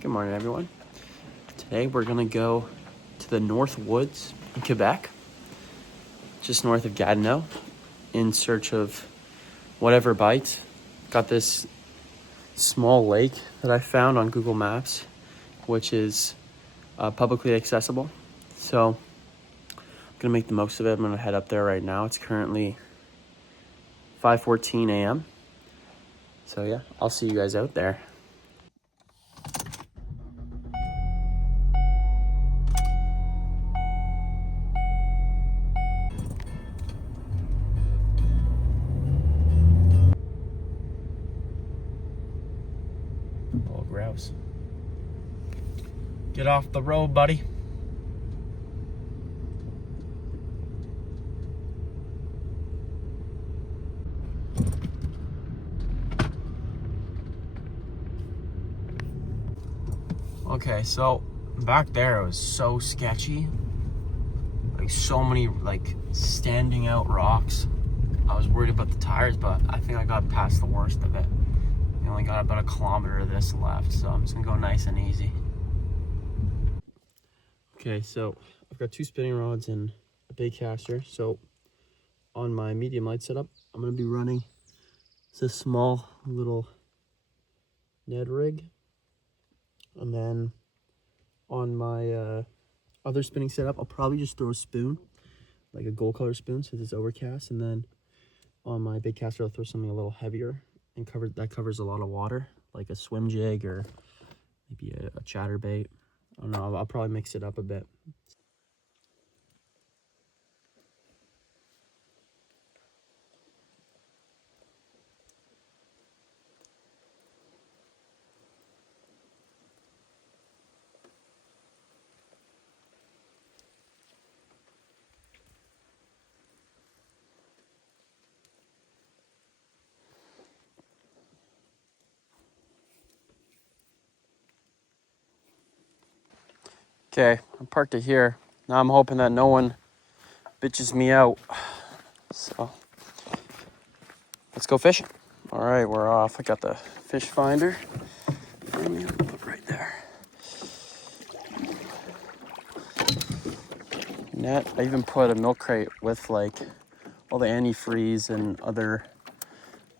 Good morning, everyone. Today we're gonna go to the North Woods in Quebec, just north of Gatineau, in search of whatever bites. Got this small lake that I found on Google Maps, which is publicly accessible. So I'm gonna make the most of it. I'm gonna head up there right now. It's currently 5:14 a.m. So yeah, I'll see you guys out there. Oh, grouse. Get off the road, buddy. Okay, so back there it was so sketchy. Like so many standing out rocks. I was worried about the tires, but I think I got past the worst of it. I only got about a kilometer of this left, so I'm just gonna go nice and easy. Okay, so I've got 2 spinning rods and a bait caster. So on my medium light setup, I'm gonna be running this small little Ned rig. And then on my other spinning setup, I'll probably just throw a spoon, like a gold color spoon since it's overcast. And then on my bait caster, I'll throw something a little heavier and that covers a lot of water, like a swim jig or maybe a chatterbait. I don't know, I'll probably mix it up a bit. Okay, I'm parked it here. Now I'm hoping that no one bitches me out. So let's go fishing. All right, we're off. I got the fish finder. I'm gonna put right there. Net. I even put a milk crate with like all the antifreeze and other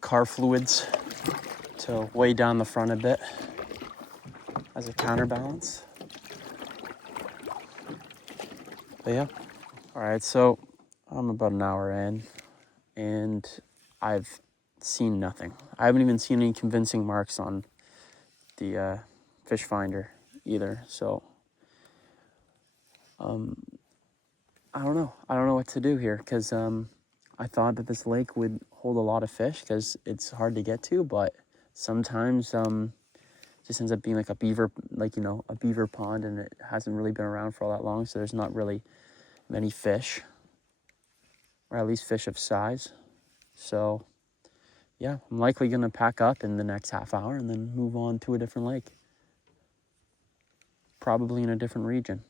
car fluids to weigh down the front a bit as a counterbalance. But yeah. All right, so I'm about an hour in and I've seen nothing. I haven't even seen any convincing marks on the fish finder either. So I don't know. I don't know what to do here because I thought that this lake would hold a lot of fish because it's hard to get to, but sometimes just ends up being like a beaver pond, and it hasn't really been around for all that long, so there's not really many fish, or at least fish of size. So yeah, I'm likely gonna pack up in the next half hour and then move on to a different lake, probably in a different region.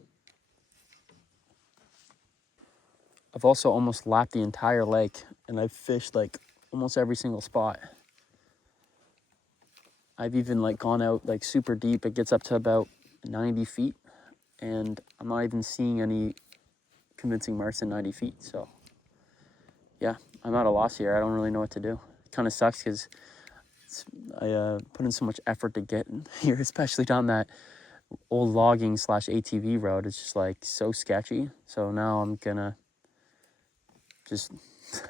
I've also almost lapped the entire lake, and I've fished like almost every single spot. I've even gone out super deep. It gets up to about 90 feet, and I'm not even seeing any convincing marks in 90 feet. So yeah, I'm at a loss here. I don't really know what to do. It kind of sucks because I put in so much effort to get here, especially down that old logging / ATV road. It's just so sketchy. So now I'm gonna just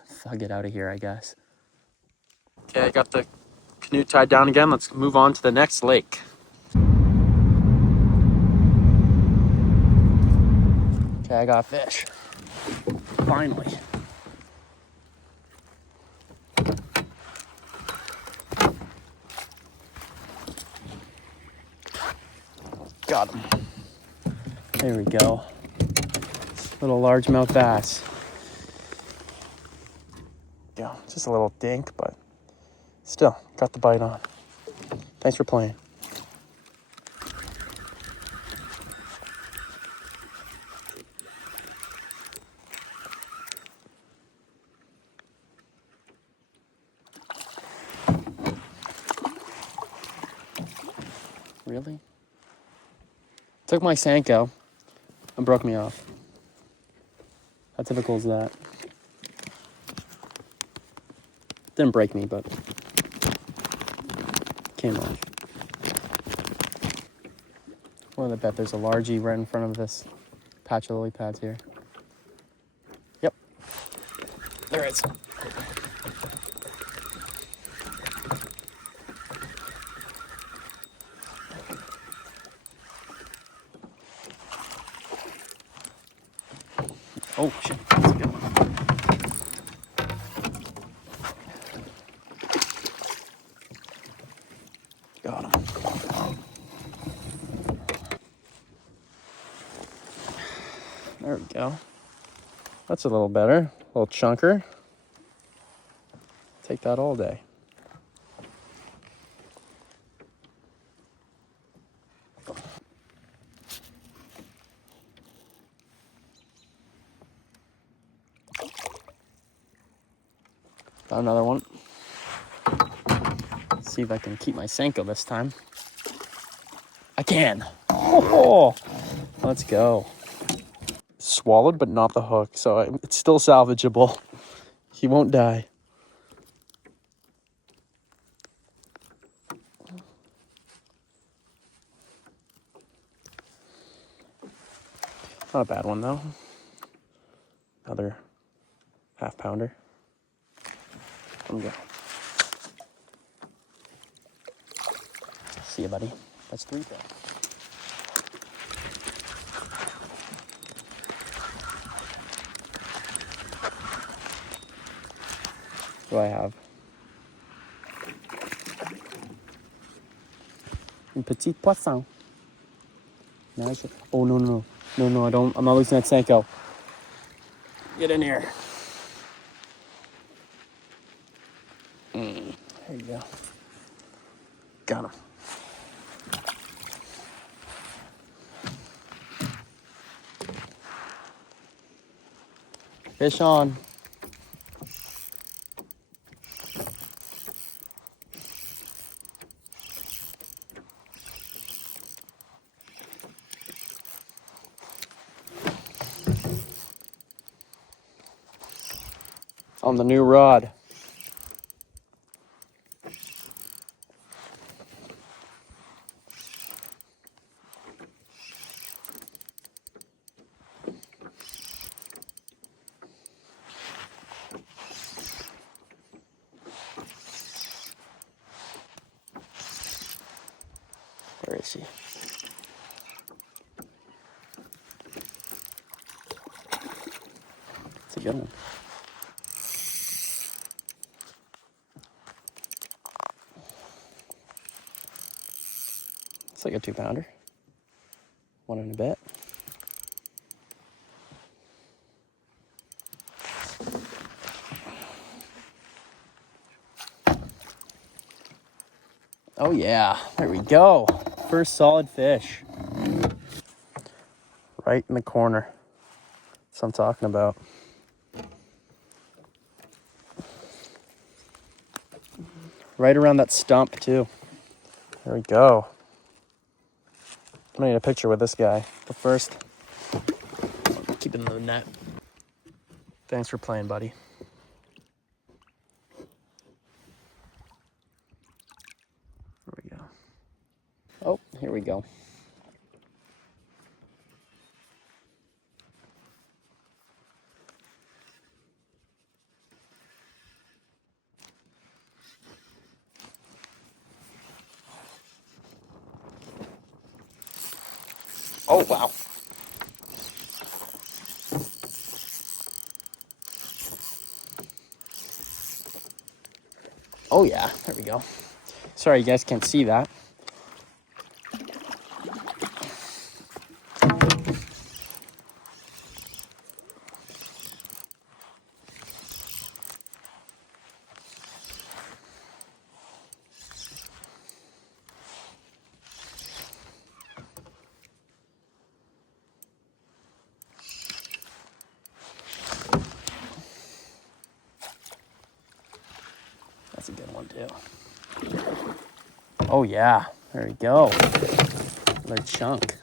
thug it out of here, I guess. Okay, I got the canoe tied down again. Let's move on to the next lake. Okay, I got fish. Finally. Got him. There we go. Little largemouth bass. Yeah, just a little dink, but still got the bite on. Thanks for playing. Really? Took my Senko and broke me off. How typical is that? Didn't break me, but came off. Well, I bet there's a largie right in front of this patch of lily pads here. Yep. There is. Oh, shit. That's a good one. Got him. There we go. That's a little better. A little chunker. Take that all day. Got another one. Let's see if I can keep my Senko this time. I can. Oh, let's go. Swallowed, but not the hook, so it's still salvageable. He won't die. Not a bad one, though. Another half pounder. Let me go. See you, buddy. That's 3 there. What do I have? Un petit poisson. Nice. Oh, no, no. No, no, I don't. I'm not losing that Senko. Get in here. There you go. Got him. Fish on. On the new rod. Where is she? It's a good one. It's like a 2-pounder. One in a bit. Oh yeah, there we go. First solid fish. Right in the corner. That's what I'm talking about. Right around that stump too. There we go. I'm gonna need a picture with this guy. But first, keep it in the net. Thanks for playing, buddy. There we go. Oh, here we go. Oh, wow. Oh, yeah. There we go. Sorry, you guys can't see that. That's a good one, too. Oh, yeah. There we go. Another chunk.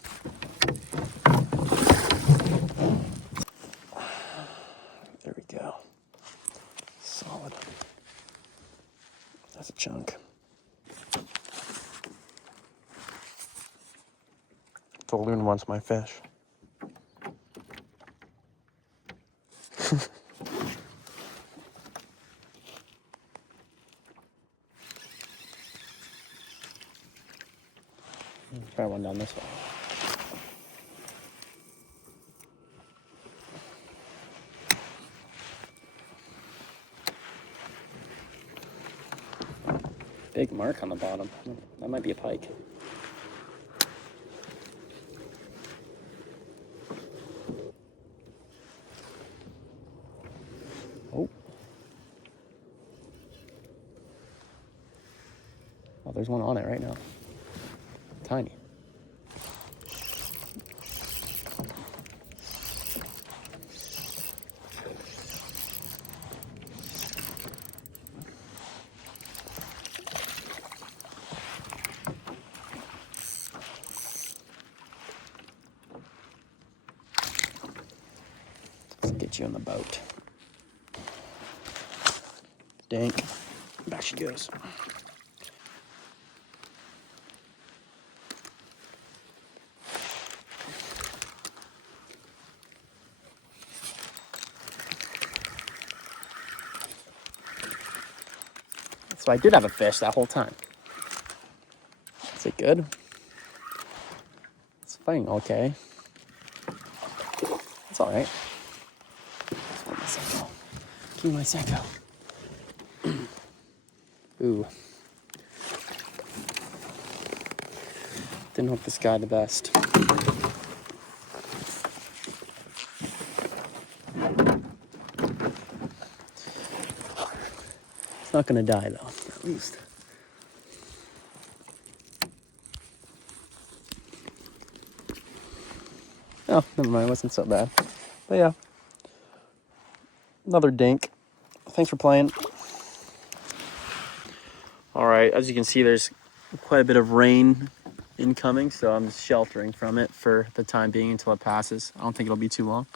There we go. Solid. That's a chunk. The loon wants my fish. Try one down this way. Big mark on the bottom. That might be a pike. Oh. Oh, there's one on it right now. Tiny. Let's get you on the boat. Dank. Back she goes. So I did have a fish that whole time. Is it good? It's fighting okay. It's all right. Give me my Senko. Ooh. Didn't hook this guy the best. It's not gonna die though, at least. Oh, never mind, it wasn't so bad. But yeah, another dink. Thanks for playing. All right, as you can see, there's quite a bit of rain incoming, so I'm just sheltering from it for the time being until it passes. I don't think it'll be too long.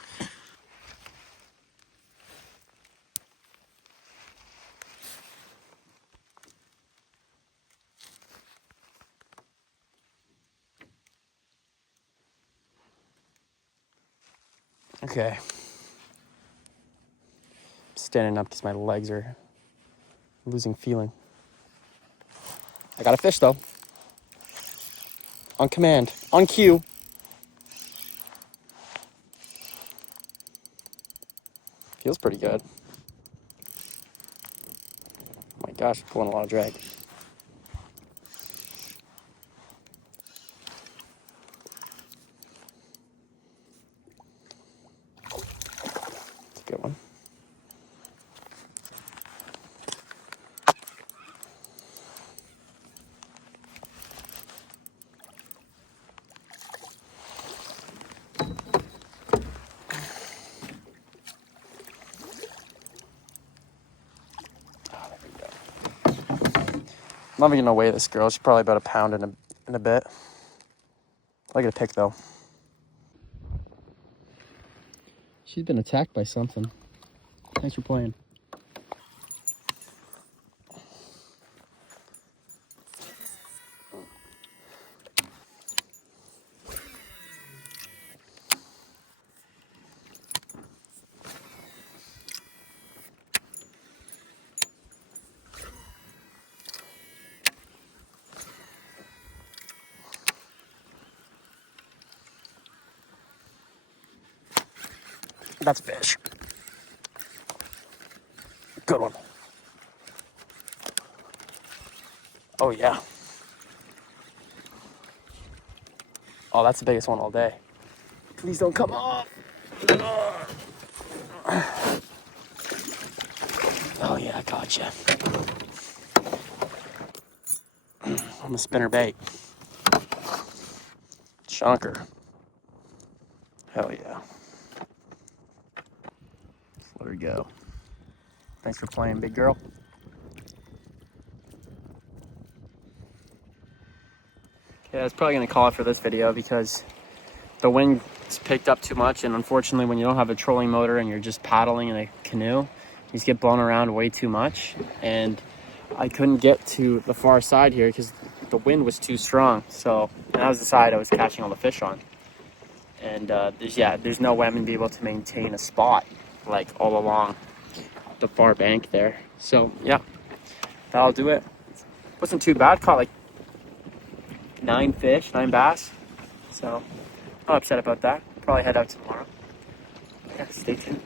Okay. I'm standing up because my legs are losing feeling. I got a fish though. On command. On cue. Feels pretty good. Oh my gosh, pulling a lot of drag. That's a good one. I'm not even gonna weigh this girl. She's probably about a pound in a bit. I get a pick though. She's been attacked by something. Thanks for playing. That's a fish. Good one. Oh yeah. Oh, that's the biggest one all day. Please don't come off. Oh yeah, I gotcha. I'm a spinner bait. Chunker. Hell yeah. Let's let her go. Thanks for playing, big girl. Okay, I was probably gonna call it for this video because the wind's picked up too much, and unfortunately when you don't have a trolling motor and you're just paddling in a canoe, you just get blown around way too much. And I couldn't get to the far side here because the wind was too strong. So, and that was the side I was catching all the fish on. And there's no way I'm gonna be able to maintain a spot like all along the far bank there. So yeah, that'll do it. Wasn't too bad. Caught like 9 bass. So not upset about that. Probably head out tomorrow. Yeah, stay tuned.